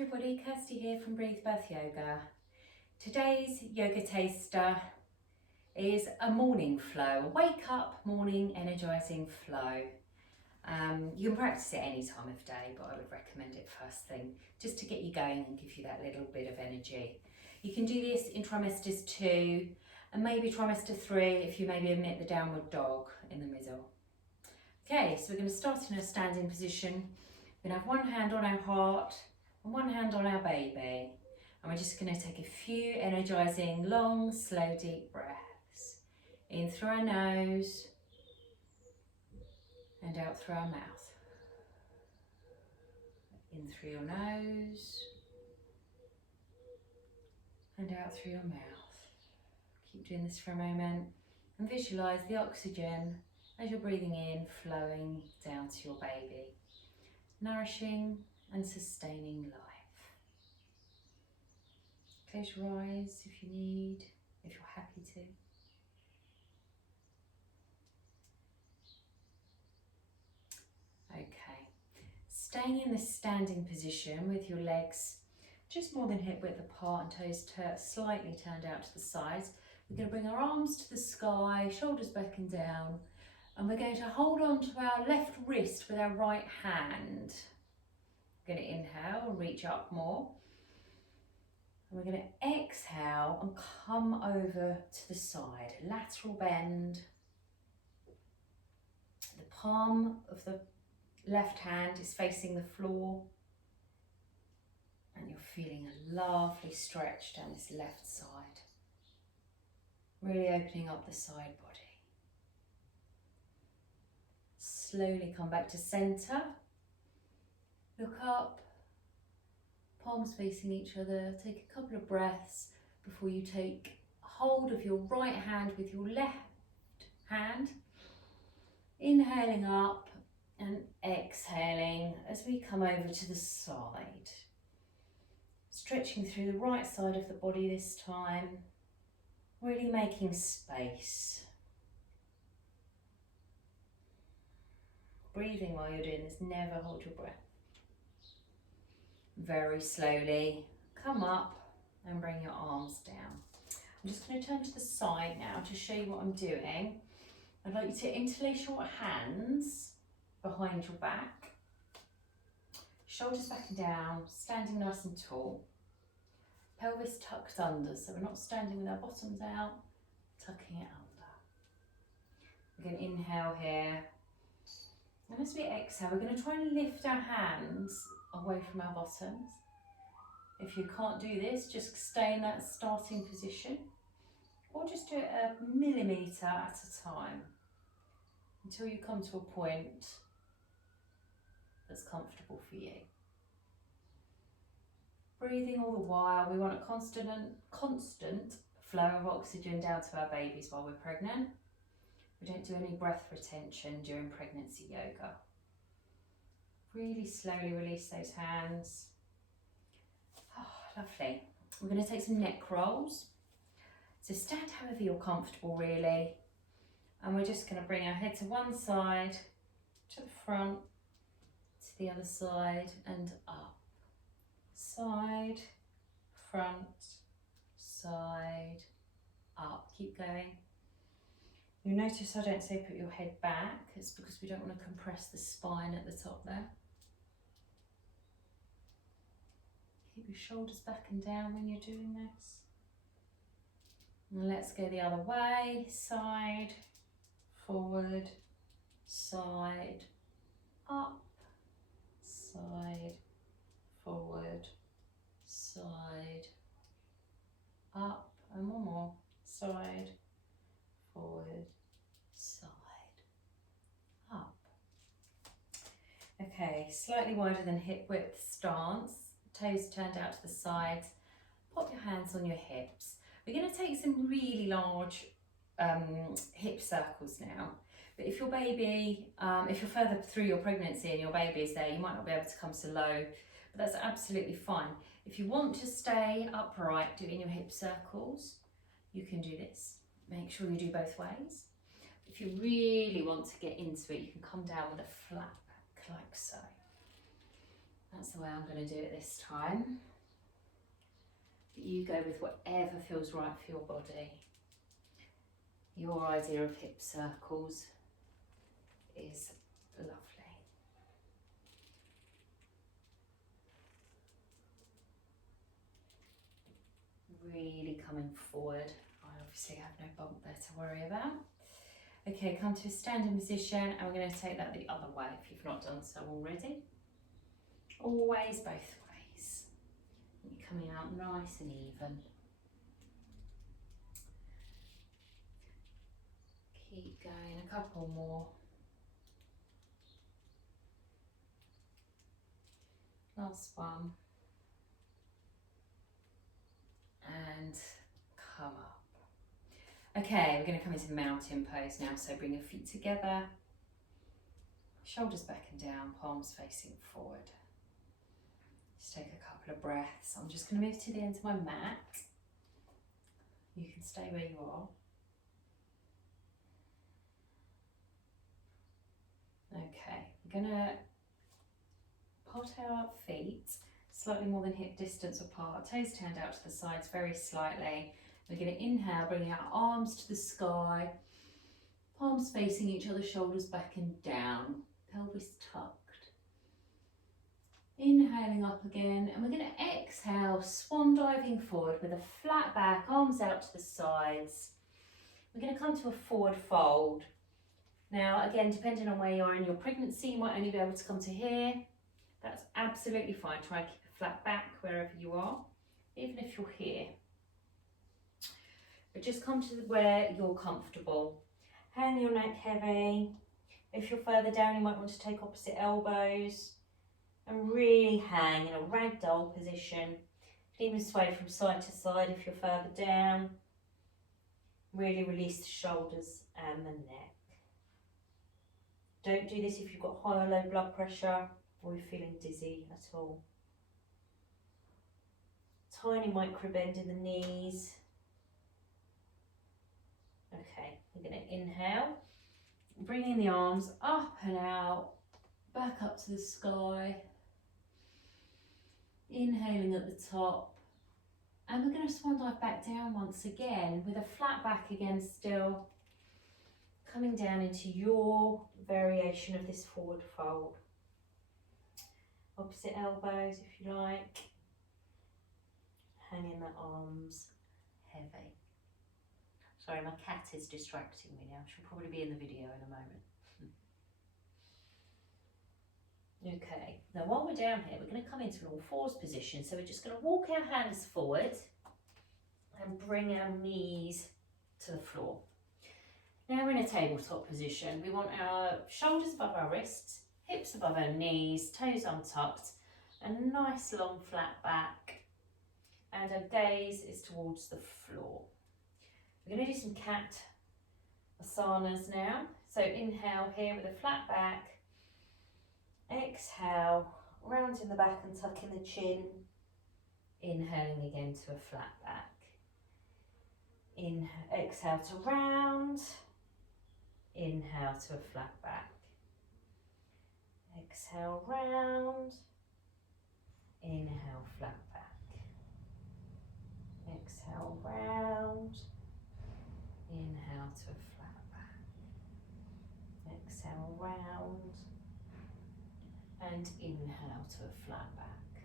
everybody, Kirsty here from Breathe Birth Yoga. Today's yoga taster is a morning flow, a wake up morning energising flow. You can practice it any time of day, but I would recommend it first thing just to get you going and give you that little bit of energy. You can do this in trimesters 2 and maybe trimester 3 if you maybe omit the downward dog in the middle. Okay, so we're going to start in a standing position. We're going to have one hand on our heart and one hand on our baby, and we're just going to take a few energising long slow deep breaths in through our nose and out through our mouth. In through your nose and out through your mouth. Keep doing this for a moment and visualise the oxygen as you're breathing in flowing down to your baby, nourishing and sustaining life. Close your eyes if you need, if you're happy to. Okay, staying in this standing position with your legs just more than hip width apart and toes slightly turned out to the sides. We're going to bring our arms to the sky, shoulders back and down, and we're going to hold on to our left wrist with our right hand. We're going to inhale and reach up more. And we're going to exhale and come over to the side, lateral bend. The palm of the left hand is facing the floor. And you're feeling a lovely stretch down this left side. Really opening up the side body. Slowly come back to centre. Look up, palms facing each other. Take a couple of breaths before you take hold of your right hand with your left hand. Inhaling up and exhaling as we come over to the side. Stretching through the right side of the body this time. Really making space. Breathing while you're doing this, never hold your breath. Very slowly come up and bring your arms down. I'm just going to turn to the side now to show you what I'm doing. I'd like you to interlace your hands behind your back, shoulders back and down, standing nice and tall, pelvis tucked under, so we're not standing with our bottoms out, tucking it under. We're going to inhale here, and as we exhale, we're going to try and lift our hands away from our bottoms. If you can't do this, just stay in that starting position, or just do it a millimetre at a time until you come to a point that's comfortable for you. Breathing all the while, we want a constant flow of oxygen down to our babies while we're pregnant. We don't do any breath retention during pregnancy yoga. Really slowly release those hands. Oh, lovely. We're going to take some neck rolls. So stand however you're comfortable really. And we're just going to bring our head to one side, to the front, to the other side and up. Side, front, side, up. Keep going. You'll notice I don't say put your head back. It's because we don't want to compress the spine at the top there. Keep your shoulders back and down when you're doing this. And let's go the other way. Side, forward, side, up, side, forward, side, up, and one more. Side, forward, side, up. Okay, slightly wider than hip width stance, toes turned out to the sides. Pop your hands on your hips. We're going to take some really large hip circles now. But if your baby, if you're further through your pregnancy and your baby is there, you might not be able to come so low, but that's absolutely fine. If you want to stay upright doing your hip circles, you can do this. Make sure you do both ways. If you really want to get into it, you can come down with a flat back like so. That's the way I'm going to do it this time. But you go with whatever feels right for your body. Your idea of hip circles is lovely. Really coming forward. I obviously have no bump there to worry about. Okay, come to a standing position, and we're going to take that the other way if you've not done so already. Always both ways. You're coming out nice and even. Keep going, a couple more. Last one. And come up. Okay, we're going to come into mountain pose now, so bring your feet together, shoulders back and down, palms facing forward. Just take a couple of breaths. I'm just going to move to the end of my mat. You can stay where you are. Okay, we're going to part our feet slightly more than hip distance apart, toes turned out to the sides very slightly. We're going to inhale, bringing our arms to the sky, palms facing each other, shoulders back and down, pelvis tucked. Inhaling up again, and we're going to exhale, swan diving forward with a flat back, arms out to the sides. We're going to come to a forward fold. Now, again, depending on where you are in your pregnancy, you might only be able to come to here. That's absolutely fine. Try and keep a flat back wherever you are, even if you're here. But just come to where you're comfortable. Hang your neck heavy. If you're further down, you might want to take opposite elbows and really hang in a ragdoll position. You can even sway from side to side if you're further down. Really release the shoulders and the neck. Don't do this if you've got high or low blood pressure or you're feeling dizzy at all. Tiny micro bend in the knees. Okay, we're going to inhale, bringing the arms up and out, back up to the sky. Inhaling at the top, and we're going to swan dive back down once again with a flat back again still, coming down into your variation of this forward fold. Opposite elbows if you like, hanging the arms heavy. Sorry, my cat is distracting me now. She'll probably be in the video in a moment. Okay, now while we're down here, we're going to come into an all fours position. So we're just going to walk our hands forward and bring our knees to the floor. Now we're in a tabletop position. We want our shoulders above our wrists, hips above our knees, toes untucked, a nice long flat back, and our gaze is towards the floor. We're going to do some cat asanas now. So inhale here with a flat back. Exhale, rounding the back and tucking the chin. Inhaling again to a flat back. Exhale to round. Inhale to a flat back. Exhale, round. Inhale, flat back. Exhale, round. Inhale to a flat back. Exhale, round. And inhale to a flat back.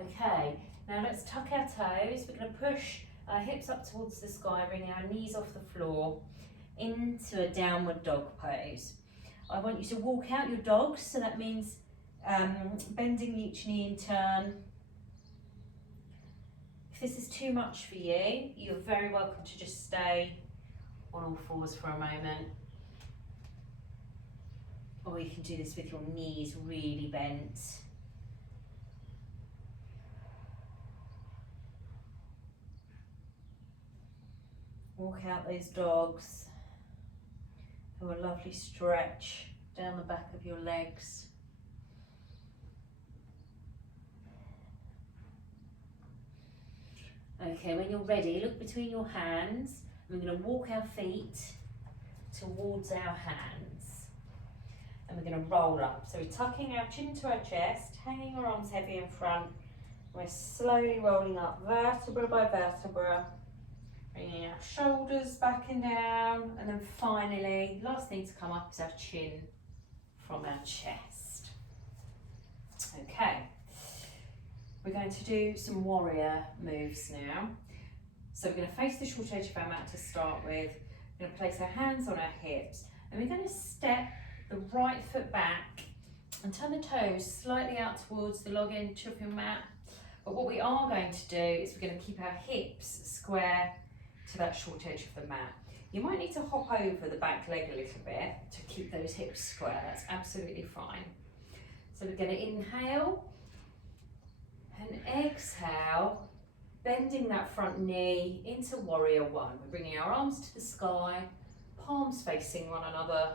Okay, now let's tuck our toes. We're going to push our hips up towards the sky, bring our knees off the floor into a downward dog pose. I want you to walk out your dogs, so that means bending each knee in turn. If this is too much for you, you're very welcome to just stay on all fours for a moment. Or you can do this with your knees really bent. Walk out those dogs. Do a lovely stretch down the back of your legs. Okay, when you're ready, look between your hands. We're going to walk our feet towards our hands. and we're going to roll up. So we're tucking our chin to our chest, hanging our arms heavy in front. We're slowly rolling up vertebra by vertebra, bringing our shoulders back and down, and then finally, last thing to come up is our chin from our chest. Okay, we're going to do some warrior moves now. So we're going to face the short edge of our mat to start with. We're going to place our hands on our hips, and we're going to step the right foot back and turn the toes slightly out towards the log edge of your mat. But what we are going to do is we're going to keep our hips square to that short edge of the mat. You might need to hop over the back leg a little bit to keep those hips square. That's absolutely fine. So we're going to inhale and exhale, bending that front knee into warrior one. We're bringing our arms to the sky, palms facing one another.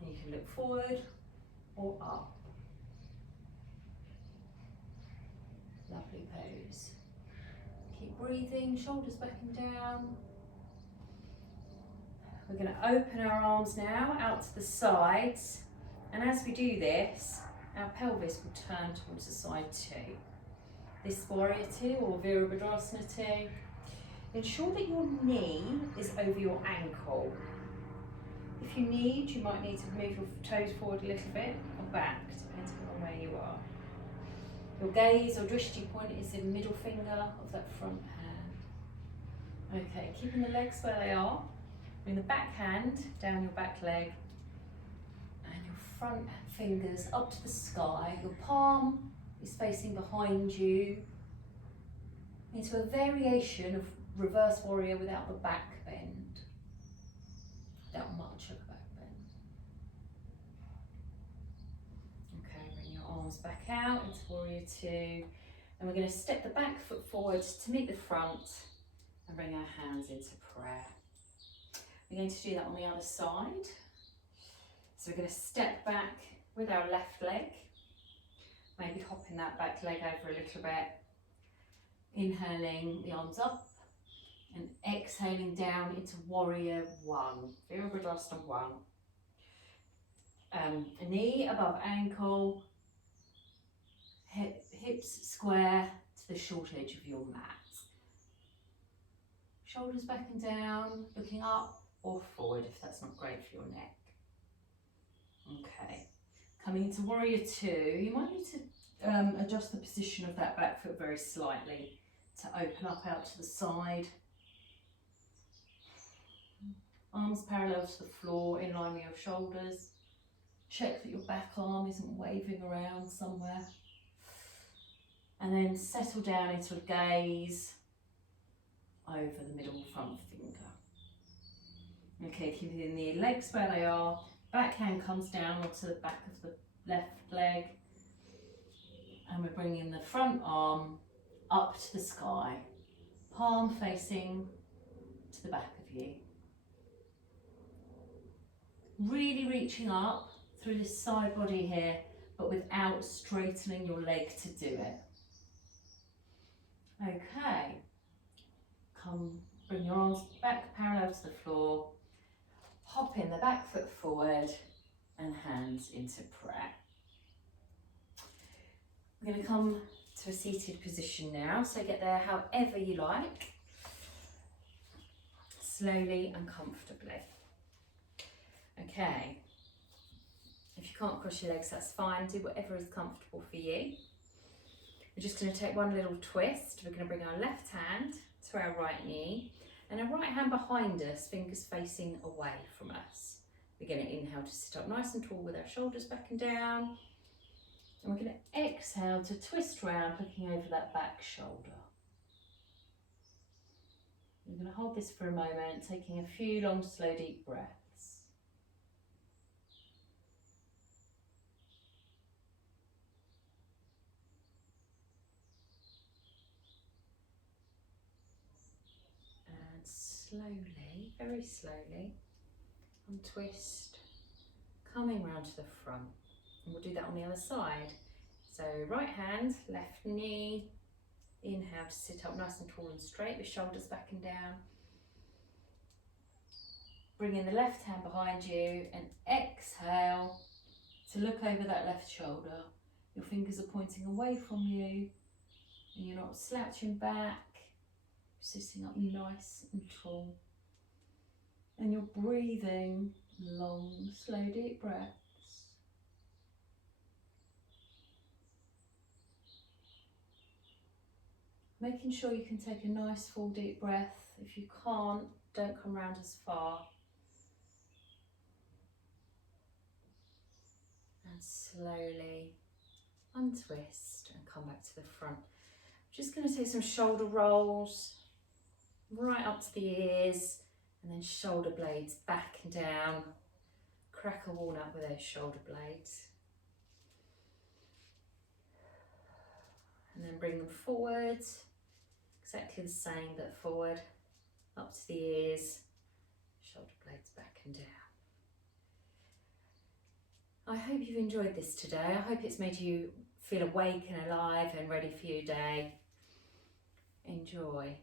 And you can look forward or up. Lovely pose. Keep breathing, shoulders back and down. We're going to open our arms now out to the sides, and as we do this, our pelvis will turn towards the side too. This warrior two or Virabhadrasana two. Ensure that your knee is over your ankle. If you need, you might need to move your toes forward a little bit or back, depending on where you are. Your gaze or drishti point is the middle finger of that front hand. Okay, keeping the legs where they are. Bring the back hand down your back leg and your front fingers up to the sky. Your palm is facing behind you into a variation of reverse warrior without the back bend, without much of a back bend. Okay, bring your arms back out into warrior two, and we're going to step the back foot forward to meet the front and bring our hands into prayer. We're going to do that on the other side. So we're going to step back with our left leg, maybe hopping that back leg over a little bit, inhaling the arms up and exhaling down into warrior one, Virabhadrasana one. A knee above ankle, hips square to the short edge of your mat. Shoulders back and down, looking up or forward if that's not great for your neck. Okay, coming into warrior two, you might need to adjust the position of that back foot very slightly to open up out to the side. Arms parallel to the floor in line with your shoulders. Check that your back arm isn't waving around somewhere. And then settle down into a gaze over the middle front finger. Okay, keeping the legs where they are. Back hand comes down onto the back of the left leg. And we're bringing the front arm up to the sky. Palm facing to the back of you. Really reaching up through this side body here, but without straightening your leg to do it. Okay. Bring your arms back parallel to the floor. Hop in the back foot forward and hands into prayer. We're going to come to a seated position now, so get there however you like, slowly and comfortably. Okay, if you can't cross your legs, that's fine, do whatever is comfortable for you. We're just going to take one little twist. We're going to bring our left hand to our right knee and our right hand behind us, fingers facing away from us. We're going to inhale to sit up nice and tall with our shoulders back and down. And we're going to exhale to twist round, looking over that back shoulder. We're going to hold this for a moment, taking a few long, slow, deep breaths. And slowly, very slowly, untwist, coming round to the front. And we'll do that on the other side. So right hand, left knee, inhale to sit up nice and tall and straight with shoulders back and down. Bring in the left hand behind you and exhale to look over that left shoulder. Your fingers are pointing away from you and you're not slouching back, sitting up nice and tall. And you're breathing long, slow, deep breaths. Making sure you can take a nice full deep breath. If you can't, don't come round as far. And slowly untwist and come back to the front. Just going to take some shoulder rolls right up to the ears and then shoulder blades back and down. Crack a walnut with those shoulder blades. And then bring them forward. Exactly the same, but forward, up to the ears, shoulder blades back and down. I hope you've enjoyed this today. I hope it's made you feel awake and alive and ready for your day. Enjoy.